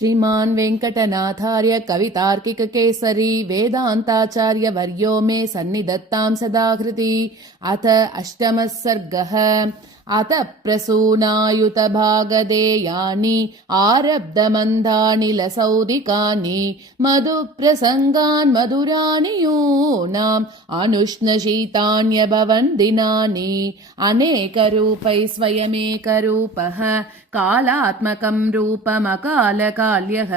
श्रीमान् वेङ्कटनाथार्य कवितार्किककेसरी वेदान्ताचार्यवर्यो मे सन्निधत्तां सदाकृति। अथ अष्टमः सर्गः। अथ प्रसूनायुतभागदेयानि आरब्धमन्दानि लसौदिकानि मधुप्रसङ्गान् मधुराणि यूनाम् अनुष्णशीतान्यभवन् दिनानि। अनेकरूपैः स्वयमेकरूपः कालात्मकं रूपमकालकाल्यः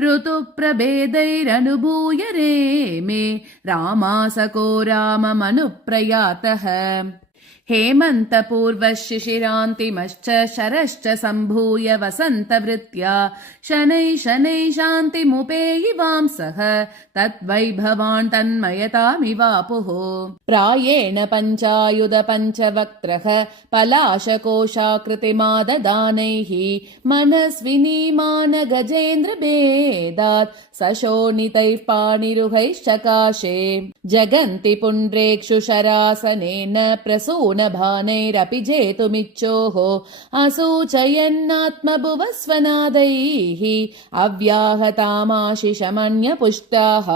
ऋतुप्रभेदैरनुभूय रेमे रामासको राममनुप्रयातः। हेमन्तपूर्वः शिशिरान्तिमश्च शरश्च सम्भूय वसन्तवृत्त्या शनैः शनैः शान्तिमुपेयिवांसः तद्वैभवान् तन्मयतामिवापुः। प्रायेण पञ्चायुध पञ्चवक्त्रः पलाशकोशाकृतिमाददानैः मनस्विनीमान गजेन्द्रभेदात् सशोणितैः पाणिरुहैश्चकाशे जगन्ति पुण्ड्रेक्षुशरासनेन प्रसूनभानैरपि जेतुमिच्छोः असूचयन्नात्मभुवस्वनादैः अव्याहतामाशिषमन्यपुष्टाः।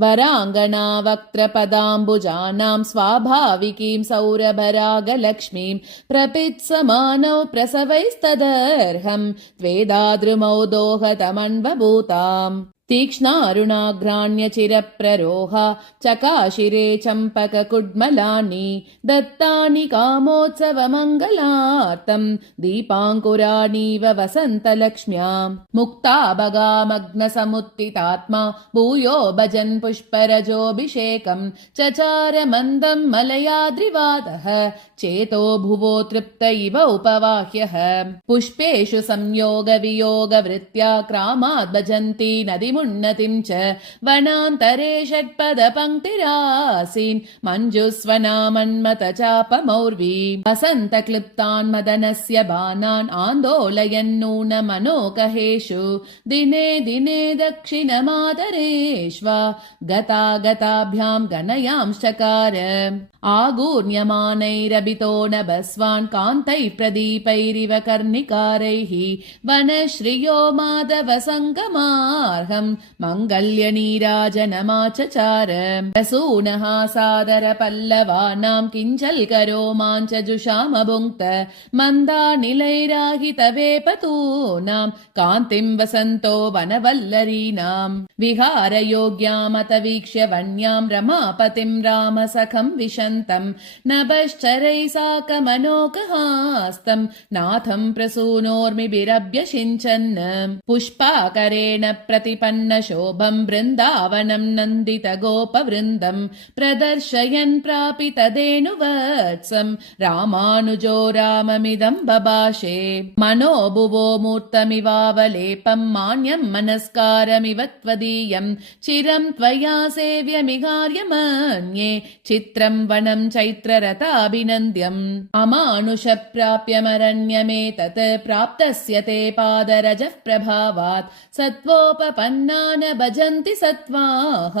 वराङ्गना वक्त्रपदाम्बुजानां स्वाभाविकीं सौरभरागलक्ष्मीं प्रपित्समानौ प्रसवैस्तदर्हं त्वेदाद्रुमौ दोहतमन्वभूताम्। तीक्ष्णारुणाग्राण्यचिरप्ररोहा चकाशिरे चम्पककुड्मलानि दत्तानि कामोत्सवमङ्गलार्थं दीपाङ्कुराणीव वसन्तलक्ष्म्याम्। मुक्ताभगामग्नसमुत्थितात्मा भूयो भजन् पुष्परजोऽभिषेकं चचार मन्दं मलयाद्रिवातः चेतो भुवो तृप्त इव उपवाह्यः। पुष्पेषु संयोगवियोगवृत्त्या क्रामाद् भजन्ति नदीमुन्नतिं च वनान्तरे षट्पदपङ्क्तिरासीन् मञ्जुस्वनामन्मतचापमौर्वी वसन्तक्लिप्तान् मदनस्य बाणान् आन्दोलयन्नूनमनोकहेषु दिने दिने दक्षिणमातरेष्वा गता गताभ्यां गणयांश्चकार। आगूर्ण्यमानैरभितो नभस्वान् कान्तैः प्रदीपैरिव कर्णिकारैः वनश्रियो माधव सङ्गमार्हं मङ्गल्यनीराजनमाचचार। प्रसूनः सादर पल्लवानां किञ्चल्करोमाञ्च जुषामभुङ्क्त मन्दानिलैराहितवेपतूनां कान्तिं वसन्तो वनवल्लरीणां विहारयोग्यामत वीक्ष्य वन्यां रमापतिं रामसखं विशन्तं नभश्चरैः साकमनोकहास्तं नाथं प्रसूनोर्मिभिरभ्यषिञ्चन्। पुष्पाकरेण प्रतिपन्न शोभं बृन्दावनं नन्दित गोपवृन्दं प्रदर्शयन् प्रापितदेनुवत्सं रामानुजो राममिदं बभाषे। मनोभुवो मूर्तमिवावलेपं मान्यं मनस्कारमिव त्वदीयं चिरं त्वया सेव्यमिहार्यमन्ये चित्रं वनं चैत्ररथाभिनन्द्यम्। अमानुषप्राप्यमरण्यमेतत् प्राप्तस्य ते पादरजः प्रभावात् सत्त्वोपपन्ना न भजन्ति सत्त्वाः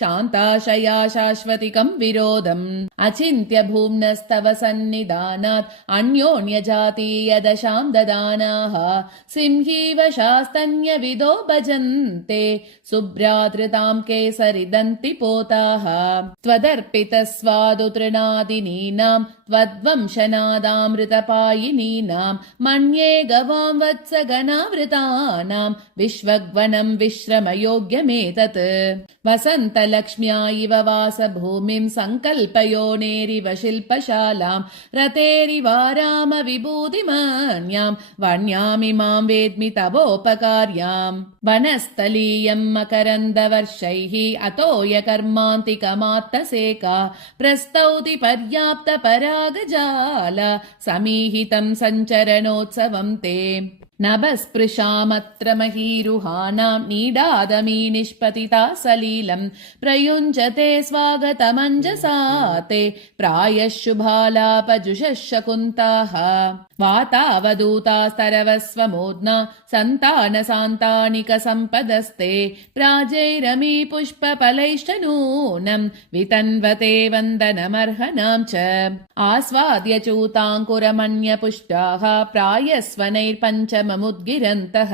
शान्ताशया शाश्वतिकं विरोधम्। अचिन्त्य भूम्नस्तव सन्निधानात् अन्योन्यजातीयदशां ददानाः सिंहीव शास्तन्यविदो भजन्ते शुभ्राधृतां केसरिदन्ति पोताः। त्वदर्पितस्वादुतृणादिनीनां त्वद्वंशनादामृतपायिनीनां मन्ये गवां वत्सगणावृतानां विश्वग्वनं विश्रमयोग्यमेतत्। वसन्तलक्ष्म्या इव वासभूमिं सङ्कल्पयोनेरिव शिल्पशालां रतेरिवाराम विभूतिमन्यां वन्यामिमां वेद्मि तवोपकार्याम्। वनस्थलीयं मकरन्दवर्षैः अतोयकर्मान्तिकमात्तसेका प्रस्तौति पर्याप्त परागजाल समीहितं सञ्चरणोत्सवं ते। नभस्पृशामत्र महीरुहानां नीडादमी निष्पतिता सलीलं प्रयुञ्जते स्वागतमञ्जसा ते प्रायः शुभालापजुषः शकुन्ताः। वातावधूतास्तरवस्वमोद्ना सन्तानसान्तानिकसम्पदस्ते प्राजैरमी पुष्पफलैश्च नूनं वितन्वते वन्दनमर्हणां च। आस्वाद्य चूताङ्कुरमन्यपुष्टाः प्रायस्वनैर्पञ्चम सममुद्गिरन्तः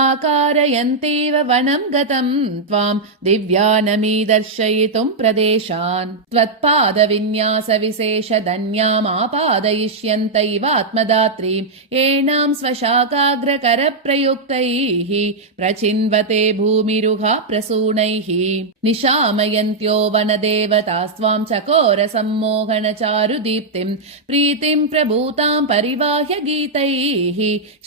आकारयन्तीव वनं गतं त्वां दिव्यानमी दर्शयितुं प्रदेशान् त्वत्पादविन्यासविशेषधन्यामापादयिष्यन्तैवात्मदात्रीं येनां स्वशाकाग्रकरप्रयुक्तैः प्रचिन्वते भूमिरुहा प्रसूनैः निशामयन्त्यो वनदेवतास्त्वां चकोरसम्मोहनचारुदीप्तिं प्रीतिं प्रभूतां परिवाह्य गीतैः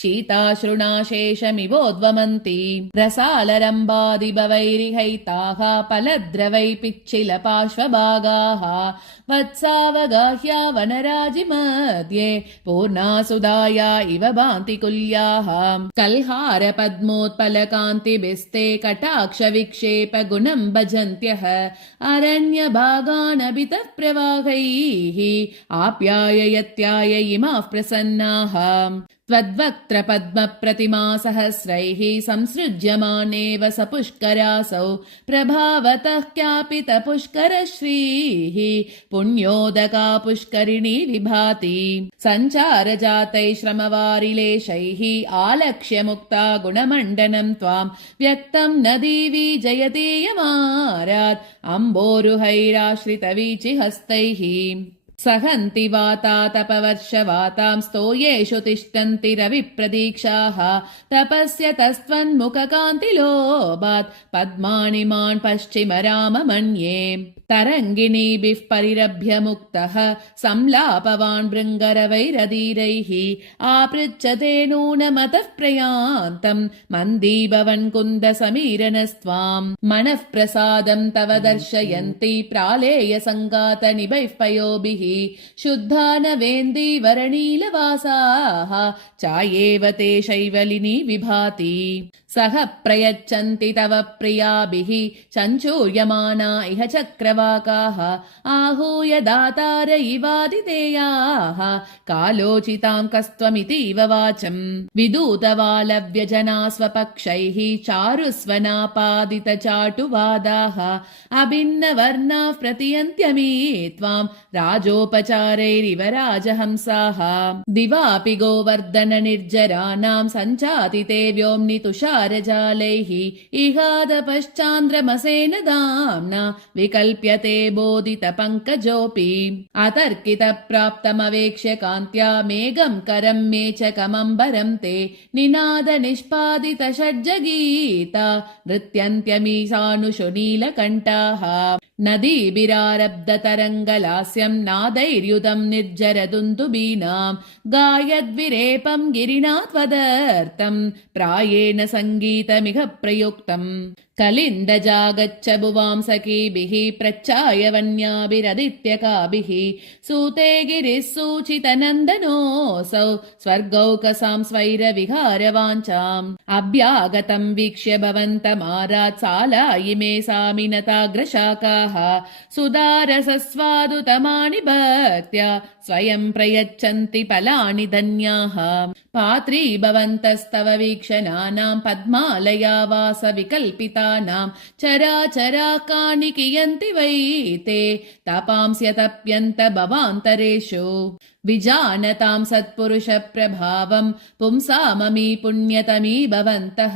शीताश्रुणाशेषमिवोद्वमन्ति रसालरम्बादिभवैरिहैताः फलद्रवै पिच्छिलपार्श्वभागाः वत्सावगाह्या वनराजिमध्ये पूर्णासुधाया इव भान्ति कुल्याः कल्हारपद्मोत्पलकान्तिभिस्ते कटाक्षविक्षेपगुणं भजन्त्यः अरण्यभागानभितः प्रवाहैः आप्याययत्याय इमाः प्रसन्नाः त्वद्वक्त्रपद्मप्रतिमासहस्रैः संसृज्यमानेव स पुष्करासौ प्रभावतः क्यापितपुष्करश्रीः पुण्योदका पुष्करिणी विभाति सञ्चारजातैः श्रमवारिलेशैः आलक्ष्य मुक्ता गुणमण्डनं त्वां व्यक्तं नदीवी जयतीयमारात् अम्बोरुहैराश्रितवीचिहस्तैः सहन्ति वातातपवर्षवातां स्तोयेषु तिष्ठन्ति रविप्रदीक्षाः तपस्य तस्त्वन्मुखकान्तिलोभात् पद्मानि मान् पश्चिमराम मन्ये तरङ्गिणीभिः परिरभ्य मुक्तः संलापवान् भृङ्गरवैरधीरैः आपृच्छते नूनमतः प्रयान्तं मन्दीभवन् कुन्दसमीरनस्त्वां मनः प्रसादं तव दर्शयन्ति प्रालेयसङ्गातनिभैः पयोभिः शुद्धानवेन्दीवरनीलवासाः चायेव ते शैवलिनी विभाति सह प्रयच्छन्ति तव प्रियाभिः चञ्चूर्यमाना इह चक्रवाकाः आहूय दातार इवादितेयाः कालोचितां कस्त्वमितीव वाचम् विदूतवालव्यजना स्वपक्षैः चारुस्वनापादितचाटुवादाः अभिन्नवर्णाः प्रतियन्त्यमी त्वां राजोपचारैरिव राजहंसाः दिवापि गोवर्धननिर्जराणां सञ्चातिते व्योम्नि तुषारजालैः इहादपश्चान्द्रमसेन दाम्ना विकल्प्यते बोधितपङ्कजोऽपि अतर्कितप्राप्तमवेक्ष्य कान्त्या मेघं करं मेचकमम्बरं ते निनादनिष्पादितषड्जगीता नृत्यन्त्यमीसानुषु नीलकण्ठाः नदीभिरारब्धतरङ्गलास्यं नादैर्युतं निर्जरदुन्दुबीनां गायद्विरेपं गिरिणा त्वदर्थं प्रायेण सङ्गीतमिह प्रयुक्तम् कलिन्दजागच्छ भुवां सखीभिः प्रच्चायवन्याभिरदित्यकाभिः सूते गिरिः सूचितनन्दनोऽसौ स्वर्गौकसां स्वैरविहारवाञ्छाम् अभ्यागतं वीक्ष्य भवन्तमारात् सालायिमे सामिनताग्रशाखाः सुधारसस्वादुतमानि भक्त्या स्वयं प्रयच्छन्ति फलानि धन्याः पात्री भवन्तस्तव वीक्षणानां पद्मालया वासविकल्पितानां चराचराकानि कियन्ति वै ते तपांस्य तप्यन्त भवान्तरेषु विजानतां सत्पुरुषप्रभावं पुंसाममी पुण्यतमी भवन्तः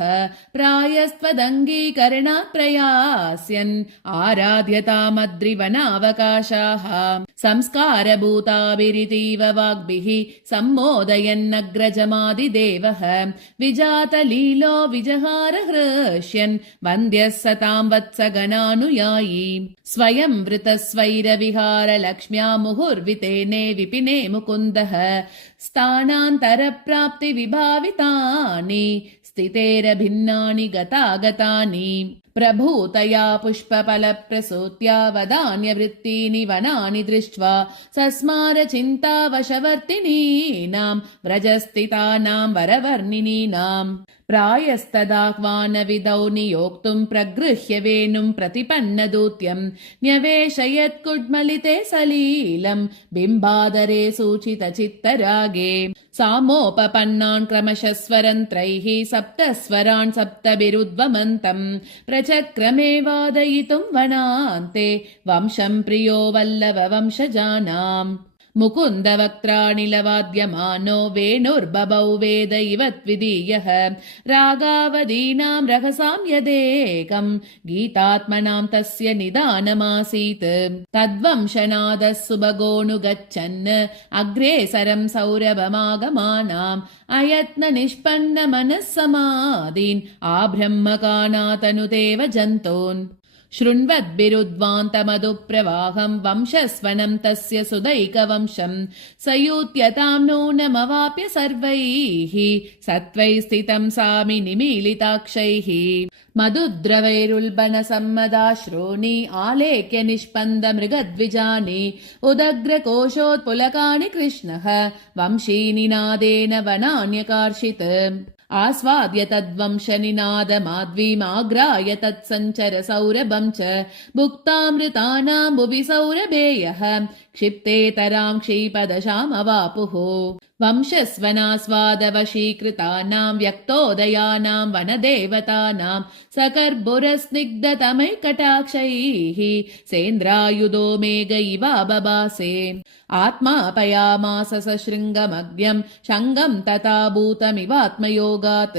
प्रायस्त्वदङ्गीकरणात् प्रयास्यन् आराध्यतामद्रिवनावकाशाः संस्कारभूताभिरितीव वाग्भिः सम्मोदयन्नग्रजमादिदेवः विजातलीलो विजहार हृष्यन् वन्द्यः सतां वत्सगणानुयायी स्वयं वृतस्वैरविहारलक्ष्म्या मुहुर्वितेने विपिने मुकुन्दः स्थानान्तरप्राप्तिविभावितानि स्थितेरभिन्नानि गतागतानि प्रभूतया पुष्पफलप्रसूत्या वदान्यवृत्तीनि वनानि दृष्ट्वा सस्मार चिन्तावशवर्तिनीनां व्रजस्थितानां वरवर्णिनीनां प्रायस्तदाह्वानविधौ नियोक्तुं प्रगृह्य वेणुं प्रतिपन्नदूत्यं न्यवेशयत्कुड्मलिते सलीलं बिम्बादरे सूचितचित्तरागे सामोपपन्नान् क्रमशः स्वरन्त्रैः सप्तस्वरान् सप्तभिरुद्वमन्तम् प्रचक्रमे वादयितुं वनान्ते वंशं प्रियो वल्लव वंशजानाम् मुकुन्दवक्त्राणि लवाद्यमानो वेणुर्बभौ वेद इव त्विदीयः रागावदीनां रहसां यदेकं गीतात्मनां तस्य निदानमासीत् तद्वंशनादः सुभगोऽनुगच्छन् अग्रेसरं सौरभमागमानाम् अयत्न निष्पन्न मनः समाधीन् आब्रह्मकानातनुतेव जन्तून् शृण्वद्भिरुद्वान्तमधुप्रवाहं वंशस्वनं तस्य सुदैकवंशं सयूत्यतां नूनमवाप्य सर्वैः सत्त्वैः स्थितं सामि निमीलिताक्षैः मधुद्रवैरुल्बणसम्मदाश्रूणि आलेख्य निष्पन्द मृगद्विजानि उदग्रकोशोत्पुलकानि कृष्णः वंशीनिनादेन वनान्यकार्षित् आस्वाद्य तद्वंशनिनादमाध्वीमाग्राय तत्सञ्चर सौरभं च भुक्तामृतानां भुवि सौरभेयः क्षिप्तेतरां क्षीपदशामवापुः वंशस्वनास्वादवशीकृतानां व्यक्तोदयानां वनदेवतानां सकर्बुरस्निग्धतमैकटाक्षैः सेन्द्रायुधो मेघ इवा बबासे आत्मापयामास सशृङ्गमग्र्यं शङ्गं तथा भूतमिवात्मयोगात्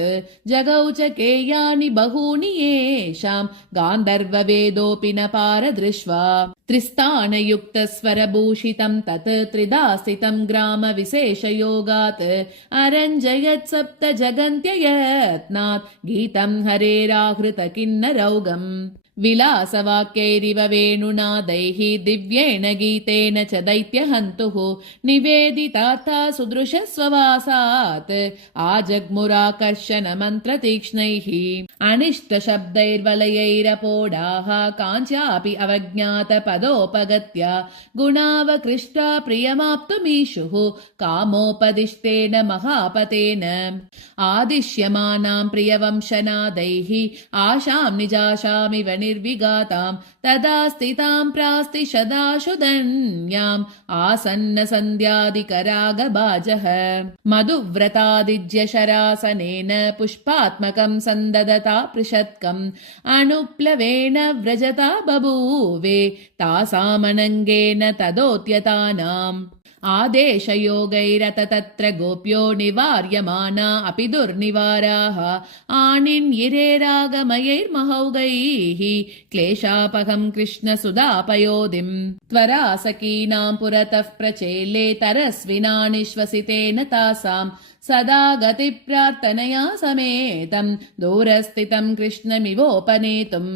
जगौ च केयानि बहूनि येषां गान्धर्ववेदोऽपि न पारदृष्ट्वा त्रिस्थानयुक्तस्वरभूषितं तत् त्रिधा स्थितं ग्रामविशेषयोगात् अरञ्जयत् सप्त जगन्त्ययत्नात् गीतं हरेराहृत किन्नरौगम् विलासवाक्यैरिव वेणुनादैः दिव्येन गीतेन च दैत्यहन्तुः निवेदितार्था सुदृशस्ववासात् आजग्मुराकर्षणमन्त्रतीक्ष्णैः अनिष्टशब्दैर्वलयैरपोडाः काञ्च्यापि अवज्ञातपदोपगत्य गुणावकृष्टा प्रियमाप्तुमीशुः कामोपदिष्टेन महापतेन आदिश्यमानां प्रियवंशनादैः आशां निजाशामिव निर्विगातां तदा स्थितां प्रास्तिशदाशुधन्याम् आसन्न सन्ध्यादिकरागभाजः मधुव्रतादिज्यशरासनेन पुष्पात्मकं सन्ददता पृषत्कम् अनुप्लवेन व्रजता बभूवे तासामनङ्गेन तदोत्यतानाम् आदेशयोगैरत तत्र गोप्यो निवार्यमाना अपि दुर्निवाराः आनिन्यिरेरागमयैर्महौगैः क्लेशापहं कृष्णसुधापयोधिम् त्वरासकीनां पुरतः प्रचेले तरस्विना निःश्वसितेन तासां सदा गतिप्रार्थनया समेतं दूरस्थितं कृष्णमिवोपनेतुम्